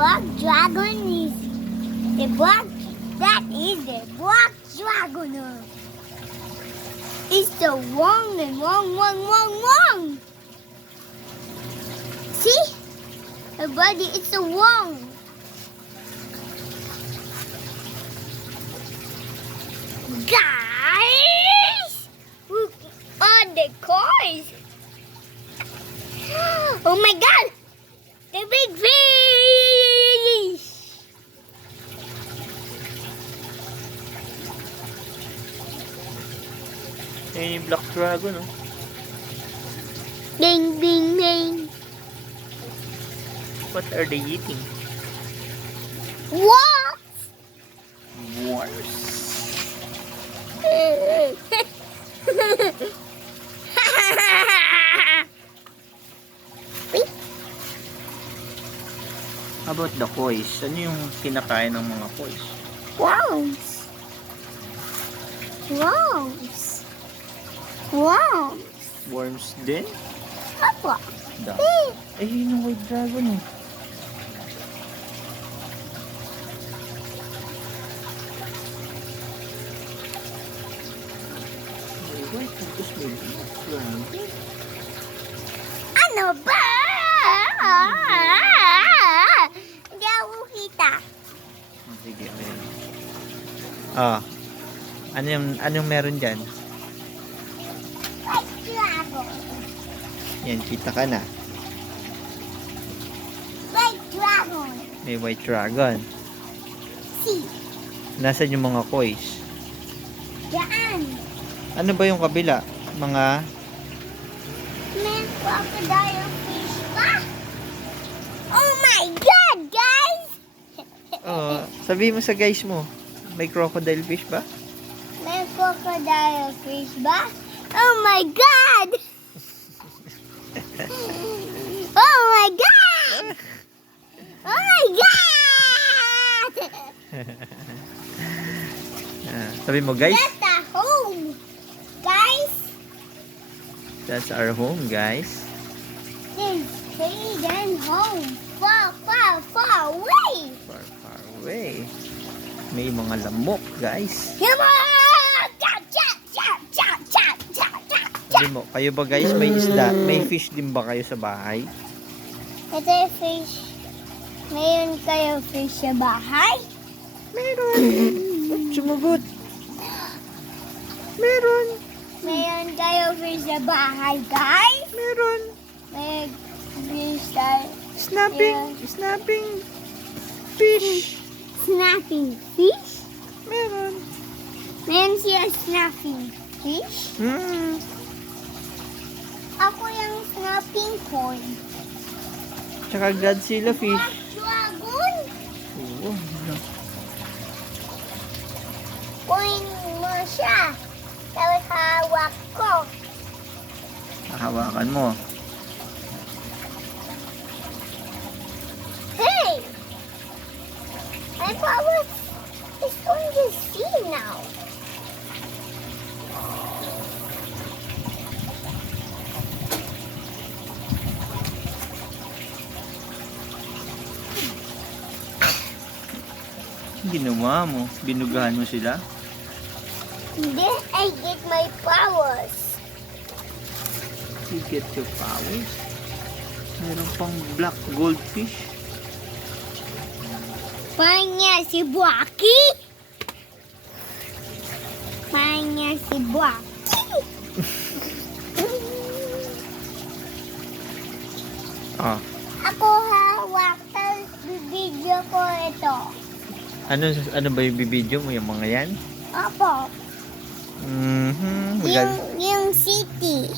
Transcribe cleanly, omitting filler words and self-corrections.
black dragon is the black. That is the black dragon. It's the wrong and wrong. See, everybody, it's the wrong. Guys, look on the cars. Oh my God, the big fish. Ayun yung black dragon, oh. Ding, ding, ding. What are they eating? What? Worms. How about the kois? Ano yung kinakain ng mga kois? Worms. Worms. Worms. Worms din? Apa? Da. Eh, yun yung white dragon, oh. White tapos may black dragon. Ano ba? Hindi ako kita. Oh, sige, meron. Ah. Anong meron dyan? White dragon. Yan, kita ka na. White dragon. May white dragon. See. Nasaan yung mga kois? Yan. Ano ba yung kabila? Mga... May crocodile fish pa. Oh my God, guys! Oh, sabi mo sa guys mo, may crocodile fish ba? May crocodile fish ba? Oh my God! Oh my God! Oh my God! Sabi mo guys, That's the home, guys. that's our home guys. This hidden home, far, far, far away. Far, far away. May mga lamok guys. Come on! Chop, chop, chop, chop, chop, chop, chop. Sabi mo, kayo ba guys may isda? May fish din ba kayo sa bahay? Ito yung fish. Mayroon kayo fish sa bahay? Meron. Sumagot. Meron. Mayroon kayo fish sa bahay, guys? Meron. May fish sa... Snapping. Snapping. Fish. Snapping fish? Meron. Mayroon siya snapping fish? Ako yung snapping corn. Tsaka Godzilla fish. Black dragon? Oo. Coin mo siya. Tapos hawak ko. Hawakan mo. Hey! My power is going to see now. Ginawa mo. Binugahan mo sila. Then I get my powers. You get your powers. Meron pang black goldfish. Panya si Buaki. Panya si Buaki. Ah. Ako hawak. Tapos bibidyo ko ito. Ano ba yung bibidyo mo? Yung mga yan? Opo. Mhm. Yung city.